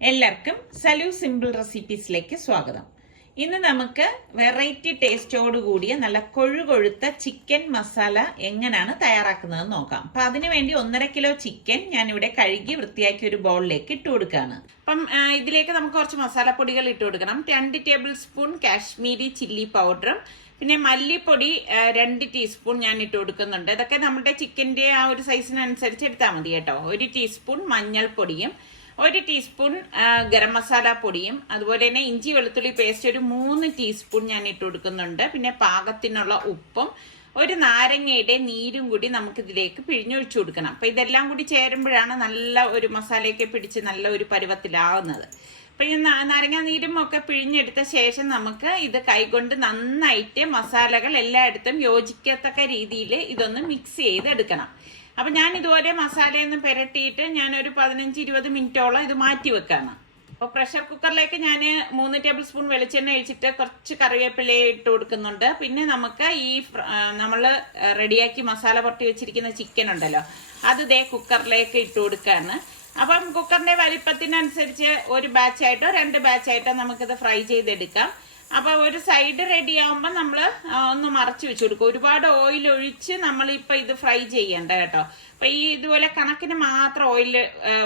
എല്ലാവർക്കും സലു സിമ്പിൾ റെസിപ്പീസിലേക്ക് സ്വാഗതം. ഇന്ന് നമുക്ക് വെറൈറ്റി ടേസ്റ്റോട് കൂടിയ നല്ല കൊഴുകൊഴുത്ത ചിക്കൻ മസാല എങ്ങനെയാണ് തയ്യാറാക്കുന്നത് നോക്കാം. അപ്പൊ അതിനുവേണ്ടി 1.5 കിലോ ചിക്കൻ ഞാനിവിടെ കഴുകി വൃത്തിയാക്കി ഒരു ബൗളിലേക്ക് ഇട്ട് കൊടുക്കുകയാണ്. അപ്പം ഇതിലേക്ക് നമുക്ക് കുറച്ച് മസാലപ്പൊടികൾ ഇട്ട് കൊടുക്കണം. 2 ടേബിൾ സ്പൂൺ കാശ്മീരി ചില്ലി പൗഡറും പിന്നെ മല്ലിപ്പൊടി 2 ടീസ്പൂൺ ഞാൻ ഇട്ട് കൊടുക്കുന്നുണ്ട്. ഇതൊക്കെ നമ്മുടെ ചിക്കൻ്റെ ആ ഒരു സൈസിനനുസരിച്ച് എടുത്താൽ മതി കേട്ടോ. 1 ടീസ്പൂൺ മഞ്ഞൾപ്പൊടിയും 1 ടീസ്പൂൺ ഗരം മസാല പൊടിയും അതുപോലെ തന്നെ ഇഞ്ചി വെളുത്തുള്ളി പേസ്റ്റ് ഒരു 3 ടീസ്പൂൺ ഞാൻ ഇട്ട് കൊടുക്കുന്നുണ്ട്. പിന്നെ പാകത്തിനുള്ള ഉപ്പും 1 നാരങ്ങയുടെ നീരും കൂടി നമുക്കിതിലേക്ക് പിഴിഞ്ഞൊഴിച്ചു കൊടുക്കണം. അപ്പം ഇതെല്ലാം കൂടി ചേരുമ്പോഴാണ് നല്ല ഒരു മസാലയൊക്കെ പിടിച്ച് നല്ല ഒരു പരുവത്തിലാവുന്നത്. അപ്പം ഈ നാരങ്ങ നീരും ഒക്കെ പിഴിഞ്ഞെടുത്ത ശേഷം നമുക്ക് ഇത് കൈകൊണ്ട് നന്നായിട്ട് മസാലകൾ എല്ലായിടത്തും യോജിക്കത്തക്ക രീതിയിൽ ഇതൊന്ന് മിക്സ് ചെയ്തെടുക്കണം. അപ്പം ഞാൻ ഇതുപോലെ മസാലയൊന്നും പുരട്ടിയിട്ട് ഞാനൊരു 15-20 മിനിറ്റോളം ഇത് മാറ്റി വെക്കാണ്. അപ്പോൾ പ്രഷർ കുക്കറിലേക്ക് ഞാൻ 3 ടേബിൾ സ്പൂൺ വെളിച്ചെണ്ണ ഒഴിച്ചിട്ട് കുറച്ച് കറിവേപ്പില ഇട്ട് കൊടുക്കുന്നുണ്ട്. പിന്നെ നമുക്ക് ഈ നമ്മൾ റെഡിയാക്കി മസാല പൊട്ടി വെച്ചിരിക്കുന്ന ചിക്കൻ ഉണ്ടല്ലോ, അത് ദേ കുക്കറിലേക്ക് ഇട്ട് കൊടുക്കുകയാണ്. അപ്പം കുക്കറിന്റെ വലിപ്പത്തിനനുസരിച്ച് 1 ബാച്ചായിട്ടോ 2 ബാച്ചായിട്ടോ നമുക്കിത് ഫ്രൈ ചെയ്തെടുക്കാം. അപ്പൊ ഒരു സൈഡ് റെഡി ആവുമ്പോൾ നമ്മൾ ഒന്ന് മറച്ചു വെച്ച് കൊടുക്കും. ഒരുപാട് ഓയിൽ ഒഴിച്ച് നമ്മളിപ്പൊ ഇത് ഫ്രൈ ചെയ്യണ്ട കേട്ടോ. അപ്പൊ ഈ ഇതുപോലെ കണക്കിന് മാത്രം ഓയിൽ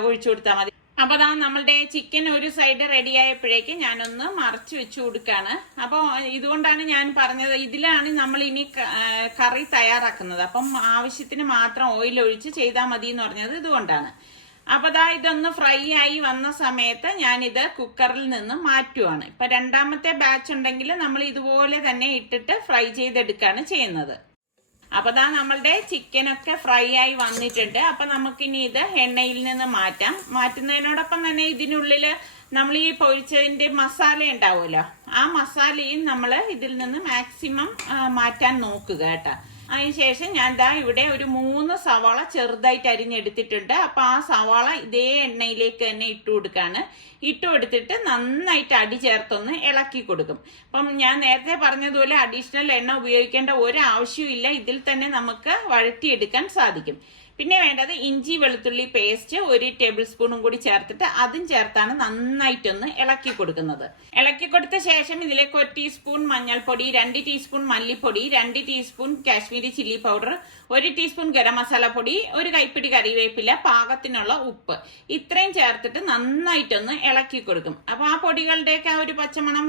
ഒഴിച്ചു കൊടുത്താൽ മതി. അപ്പൊ അതാ നമ്മളുടെ ചിക്കൻ ഒരു സൈഡ് റെഡി ആയപ്പോഴേക്കും ഞാനൊന്ന് മറച്ചു വെച്ച് കൊടുക്കാണ്. അപ്പോൾ ഇതുകൊണ്ടാണ് ഞാൻ പറഞ്ഞത്, ഇതിലാണ് നമ്മൾ ഇനി കറി തയ്യാറാക്കുന്നത്. അപ്പം ആവശ്യത്തിന് മാത്രം ഓയിൽ ഒഴിച്ച് ചെയ്താൽ മതി എന്ന് പറഞ്ഞത് ഇതുകൊണ്ടാണ്. അപ്പൊ ദാ ഇതൊന്ന് ഫ്രൈ ആയി വന്ന സമയത്ത് ഞാനിത് കുക്കറിൽ നിന്ന് മാറ്റുവാണ്. ഇപ്പൊ രണ്ടാമത്തെ ബാച്ച് ഉണ്ടെങ്കിൽ നമ്മൾ ഇതുപോലെ തന്നെ ഇട്ടിട്ട് ഫ്രൈ ചെയ്തെടുക്കുകയാണ് ചെയ്യുന്നത്. അപ്പൊ ദാ നമ്മളുടെ ചിക്കനൊക്കെ ഫ്രൈ ആയി വന്നിട്ടുണ്ട്. അപ്പൊ നമുക്കിനി ഇത് എണ്ണയിൽ നിന്ന് മാറ്റാം. മാറ്റുന്നതിനോടൊപ്പം തന്നെ ഇതിനുള്ളില് നമ്മൾ ഈ പൊരിച്ചതിന്റെ മസാല ഉണ്ടാവുമല്ലോ, ആ മസാലയും നമ്മൾ ഇതിൽ നിന്ന് മാക്സിമം മാറ്റാൻ നോക്കുക കേട്ടോ. അതിനുശേഷം ഞാൻ ദാ ഇവിടെ ഒരു 3 സവാള ചെറുതായിട്ട് അരിഞ്ഞെടുത്തിട്ടുണ്ട്. അപ്പൊ ആ സവാള ഇതേ എണ്ണയിലേക്ക് തന്നെ ഇട്ട് കൊടുക്കാണ്. ഇട്ട് കൊടുത്തിട്ട് നന്നായിട്ട് അടി ചേർത്തൊന്ന് ഇളക്കി കൊടുക്കും. അപ്പം ഞാൻ നേരത്തെ പറഞ്ഞതുപോലെ അഡീഷണൽ എണ്ണ ഉപയോഗിക്കേണ്ട ഒരാവശ്യവും ഇല്ല. ഇതിൽ തന്നെ നമുക്ക് വഴറ്റിയെടുക്കാൻ സാധിക്കും. പിന്നെ വേണ്ടത് ഇഞ്ചി വെളുത്തുള്ളി പേസ്റ്റ് 1 ടേബിൾ സ്പൂണും കൂടി ചേർത്തിട്ട് അതും ചേർത്താണ് നന്നായിട്ടൊന്ന് ഇളക്കി കൊടുക്കുന്നത്. ഇളക്കി കൊടുത്ത ശേഷം ഇതിലേക്ക് 1 ടീസ്പൂൺ മഞ്ഞൾപ്പൊടി, 2 ടീസ്പൂൺ മല്ലിപ്പൊടി, 2 teaspoon Kashmiri chilli powder, 1 teaspoon garam masala പൊടി, 1 കൈപ്പിടി കറിവേപ്പില, പാകത്തിനുള്ള ഉപ്പ്, ഇത്രയും ചേർത്തിട്ട് നന്നായിട്ടൊന്ന് ഇളക്കി കൊടുക്കും. അപ്പൊ ആ പൊടികളുടെയൊക്കെ ആ ഒരു പച്ചമണം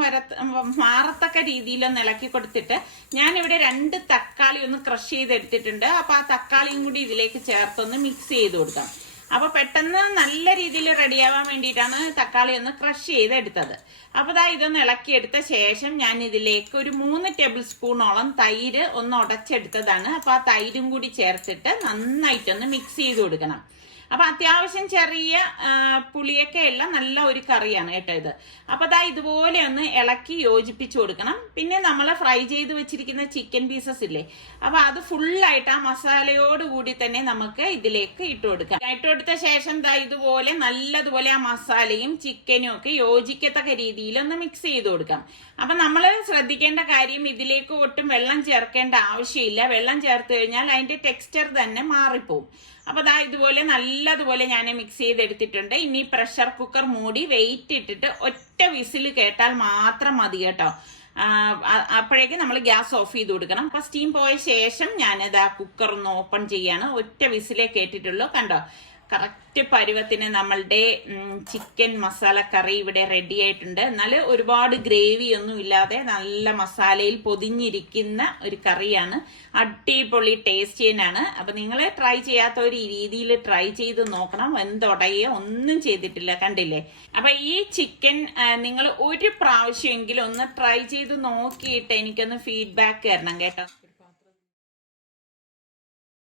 മാറത്തക്ക രീതിയിലൊന്ന് ഇളക്കി കൊടുത്തിട്ട് ഞാനിവിടെ 2 തക്കാളി ഒന്ന് ക്രഷ് ചെയ്തെടുത്തിട്ടുണ്ട്. അപ്പൊ ആ തക്കാളിയും കൂടി ഇതിലേക്ക് ചേർത്തൊന്ന് മിക്സ് ചെയ്ത് കൊടുക്കാം. അപ്പൊ പെട്ടെന്ന് നല്ല രീതിയിൽ റെഡിയാവാൻ വേണ്ടിയിട്ടാണ് തക്കാളി ഒന്ന് ക്രഷ് ചെയ്തെടുത്തത്. അപ്പൊ ദാ ഇതൊന്ന് ഇളക്കിയെടുത്ത ശേഷം ഞാൻ ഇതിലേക്ക് ഒരു 3 ടേബിൾ സ്പൂണോളം തൈര് ഒന്ന് ഉടച്ചെടുത്തതാണ്. അപ്പൊ ആ തൈരും കൂടി ചേർത്തിട്ട് നന്നായിട്ടൊന്ന് മിക്സ് ചെയ്ത് കൊടുക്കണം. അപ്പൊ അത്യാവശ്യം ചെറിയ പുളിയൊക്കെ ഉള്ള നല്ല ഒരു കറിയാണ് കേട്ടോ ഇത്. അപ്പൊ ദാ ഇതുപോലെ ഒന്ന് ഇളക്കി യോജിപ്പിച്ചു കൊടുക്കണം. പിന്നെ നമ്മൾ ഫ്രൈ ചെയ്ത് വെച്ചിരിക്കുന്ന ചിക്കൻ പീസസ് ഇല്ലേ, അപ്പൊ അത് ഫുള്ളായിട്ട് ആ മസാലയോട് കൂടി തന്നെ നമുക്ക് ഇതിലേക്ക് ഇട്ട് കൊടുക്കാം. ഇട്ട് കൊടുത്ത ശേഷം ദാ ഇതുപോലെ നല്ലതുപോലെ ആ മസാലയും ചിക്കനും ഒക്കെ യോജിക്കത്തക്ക രീതിയിൽ ഒന്ന് മിക്സ് ചെയ്ത് കൊടുക്കാം. അപ്പൊ നമ്മൾ ശ്രദ്ധിക്കേണ്ട കാര്യം, ഇതിലേക്ക് ഒട്ടും വെള്ളം ചേർക്കേണ്ട ആവശ്യമില്ല. വെള്ളം ചേർത്ത് കഴിഞ്ഞാൽ അതിന്റെ ടെക്സ്ചർ തന്നെ മാറിപ്പോവും. അപ്പൊ ദാ ഇതുപോലെ നല്ലതുപോലെ ഞാൻ മിക്സ് ചെയ്തെടുത്തിട്ടുണ്ട്. ഇനി പ്രഷർ കുക്കർ മൂടി വെയിറ്റ് ഇട്ടിട്ട് 1 വിസിൽ കേട്ടാൽ മാത്രം മതി കേട്ടോ. അപ്പോഴേക്കും നമ്മൾ ഗ്യാസ് ഓഫ് ചെയ്ത് കൊടുക്കണം. അപ്പൊ സ്റ്റീം പോയ ശേഷം ഞാനിത് ആ കുക്കർ ഒന്ന് ഓപ്പൺ ചെയ്യാണ്. 1 വിസിലേ കേട്ടിട്ടുള്ളൂ. കണ്ടോ, കറക്റ്റ് പരുവത്തിന് നമ്മളുടെ ചിക്കൻ മസാല കറി ഇവിടെ റെഡി ആയിട്ടുണ്ട്. എന്നാൽ ഒരുപാട് ഗ്രേവി ഒന്നും ഇല്ലാതെ നല്ല മസാലയിൽ പൊതിഞ്ഞിരിക്കുന്ന ഒരു കറിയാണ്. അടിപൊളി ടേസ്റ്റ് തന്നെയാണ്. അപ്പൊ നിങ്ങൾ ട്രൈ ചെയ്യാത്ത ഒരു രീതിയിൽ ട്രൈ ചെയ്ത് നോക്കണം. എന്തൊടയോ ഒന്നും ചെയ്തിട്ടില്ല, കണ്ടില്ലേ. അപ്പൊ ഈ ചിക്കൻ നിങ്ങൾ ഒരു പ്രാവശ്യമെങ്കിലും ഒന്ന് ട്രൈ ചെയ്ത് നോക്കിയിട്ട് എനിക്കൊന്ന് ഫീഡ്ബാക്ക് തരണം കേട്ടോ.